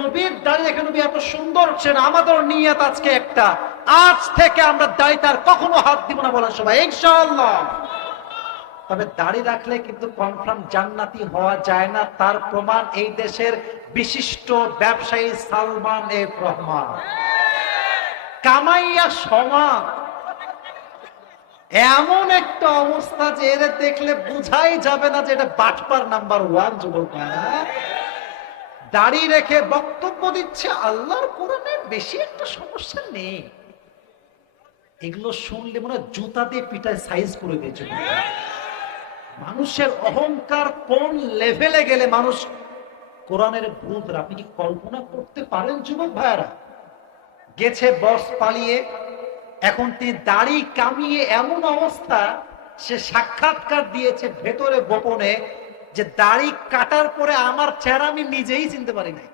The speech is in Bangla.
নবীর দাড়ি দেখে নবী, এত সুন্দর ছিলেন আমাদের নিয়ত আজকে একটা। আজ থেকে আমরা দাড়িতে আর কখনো হাত দিব না বলার সবাই ইনশাআল্লাহ। তবে দাড়ি রাখলে কিন্তু কনফার্ম জান্নাতি হওয়া যায় না। তার প্রমাণ এই দেশের বিশিষ্ট ব্যবসায়ী সালমান এফ রহমান। কামাইয়া সমান এমন একটা অবস্থা যে এর দেখলে বুঝাই যাবে না যে এটা বাটপার নাম্বার ওয়ান, যুবক। দাড়ি রেখে বক্তব্য দিচ্ছে আল্লাহর কোরআনে, বেশি একটা সমস্যা নেই। এগুলো শুনলে মনে হয় জুতা দিয়ে পিঠায় সাইজ করে দিয়েছে। মানুষের অহংকার কোন লেভেলে গেলে মানুষ কোরআনের ভূত? আপনি কি কল্পনা করতে পারেন, যুবক ভাইয়ারা? গেছে বস পালিয়ে, এখন তিনি দাড়ি কামিয়ে এমন অবস্থা, সে সাক্ষাৎকার দিয়েছে ভেতরে গোপনে যে দাড়ি কাটার পরে আমার চেহারা আমি নিজেই চিনতে পারি নাই।